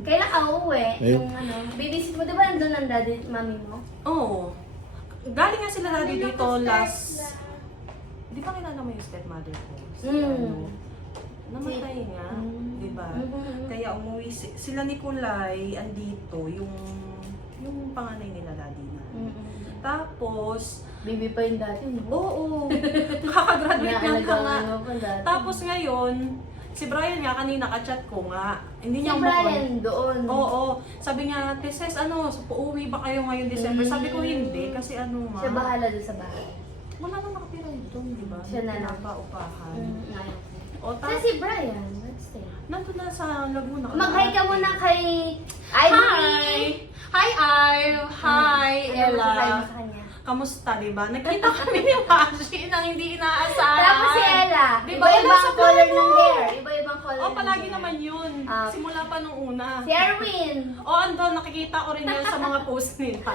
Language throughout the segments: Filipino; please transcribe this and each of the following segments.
Kailan ka uuwi? Ayun. Yung ano, babysit mo, di ba nandun ang daddy, mami mo? Oo. Galing nga sila daddy Ano dito yung last... step Di ba kilala mo yung stepmother ko? Si Mm. ano, namatay nga, Mm. di ba? Mhm. Kaya umuwi sila Nicolay andito, yung panganay nila daddy na. Mm-mm. Tapos, Baby pa yung dati, no? oo, kakagraduate lang ka nga. Mo pa dati. Tapos ngayon, si Brian nga kanina ka-chat ko nga. Hindi si niya Brian doon. Oo. Sabi niya, Teses, ano, uuwi ba kayo ngayon December? Sabi ko Mm. hindi kasi ano nga. Siya bahala doon sa bahay. Wala nang nakatira dito, di ba? Siya na lang. Pinapa-upahan. Ngayon. O Kasi tapos, si Brian, let's stay. nandun na sa Laguna. Mag-hi ka muna kay Ivy. Hi! Hi, Ive! Hi, Ano masasabi Ella! mo sa kanya? Kamusta, di ba? Nakita kami ni Mashi nang hindi inaasahan. Tapos si Ella, Di ba? Wala iba-ibang sa color plano. ng hair. Iba-ibang color Oh, ng palagi hair. naman yun. Ah. Simula pa nung una. Si Erwin. Andun, nakikita ko rin yan sa mga post nila.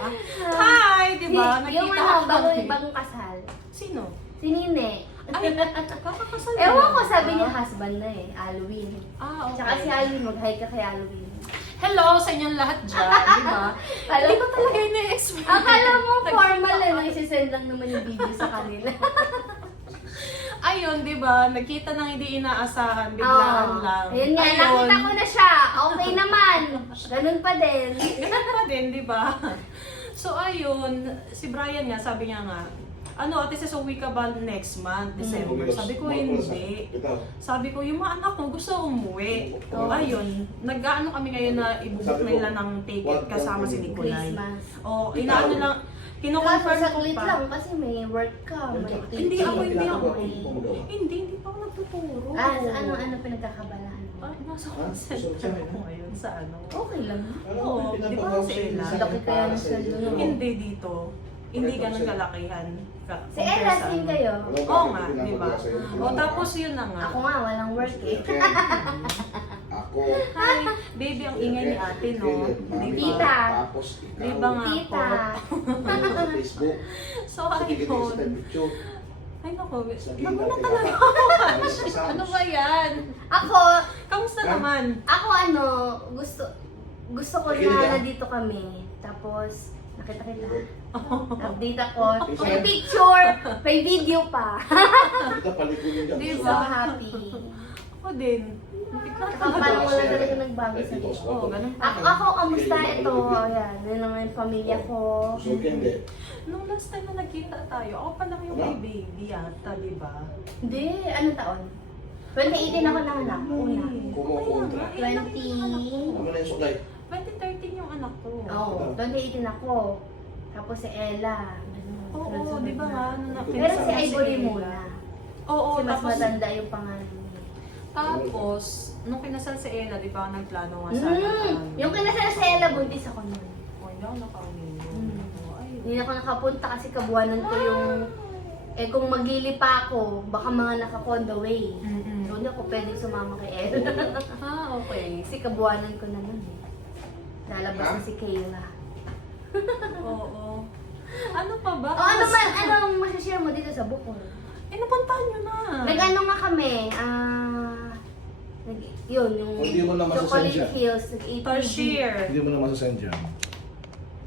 Hi! Di ba? Yung Nakita ano, kami. bagong kasal. Sino? Si Nine. Ay, kakakasal Ewan ko, na. sabi niya husband na eh, Halloween. Ah, okay. Tsaka si Halloween, mag-hi ka kay Halloween. Hello sa inyong lahat dyan, di ba? Alam Hindi ko talaga ina-expect. Akala mo formal eh, no? Isisend lang naman yung video sa kanila. Ayun, di ba? Nagkita nang hindi inaasahan, biglaan Oo. lang. Ayun nga, nakita ko na siya. Okay naman. Ganun pa din. Ganun pa din, di ba? So, ayun, si Brian nga, sabi niya nga, ano, ate, uwi ka ba next month, December? Sabi ko, hindi. Sabi ko, yung mga anak ko gusto umuwi. Oo. Ayun, nag-ano kami ngayon na ibubuk nila ng ticket kasama si Nicolay. Christmas. O, inaano lang, Kaso kino-confirm ko saglit pa. lang kasi may work ka, may Hindi ako, hindi ako. may- Hindi pa ako nagtuturo. Ah, sa ano pinagkakabalahan mo? Ah, nasa center ako ngayon sa ano. Okay lang. Oo, di ba sa Ella? Laki kaya ng sweldo mo. Hindi dito. Hindi ganun kalakihan. Si Ella, same kayo. Oo nga, di ba? O tapos yun na nga. Ako nga, walang work eh. Ako. Hi, baby, ang ingay ni ate, no? Di Tita. ba? Tapos ikaw. Di ba nga Tita. Ano sa Facebook. So, Sige, sa ayun. picture. Ay, naku. Sabihin Nagulat natin talaga na- ako. Ano ba yan? Ako, Kamusta naman? ano, gusto ko Sige, na diba? nandito kami. Tapos, nakita kita. Update ako. Sige. May picture, may video pa. Kita paligunin dyan. Di So ba? happy. Ako din. Bigla Saka talaga. parang wala talaga nagbago sa iyo. Oo, ganun pa. Ako, kamusta ito? Ayan, yun lang yung pamilya ko. So, hindi. Nung last time na nagkita tayo, ako pa lang yung may baby yata, di ba? Hindi, anong taon? 2018 ako nanganak. Una. Kumukontra. 20... Ano na yung suklay? 2013 yung anak ko. Oo, 2018 ako. Tapos si Ella. Oo, sunod-sunod di ba na. nga? Nung Pero si napinsan Ivory Ella. muna. Oo, Kasi mas tapos, matanda yung pangalan niya. tapos, nung kinasal si Ella, di ba, nagplano nga sana. Yung kinasal si Ella, buntis ako nun. Oh, hindi ako nakaunin yun. Mm. Oh, ay. Hindi na ako nakapunta kasi kabuanan ko yung... Eh kung magili pa ako, baka mga naka-on the way. Mm-mm. So hindi ako pwedeng sumama kay Ella. Ah, okay. Kasi kabuanan ko na nun eh. Lalabas na si Kayla. Oo. Ano pa ba? O ano man, anong masashare mo dito sa Bukol? Eh, napuntahan nyo na. Nag-ano nga kami, yun, yung Hindi mo na Chocolate masasend yan. Hills, nag-ATV. Tarsier. Hindi mo na masasend yan.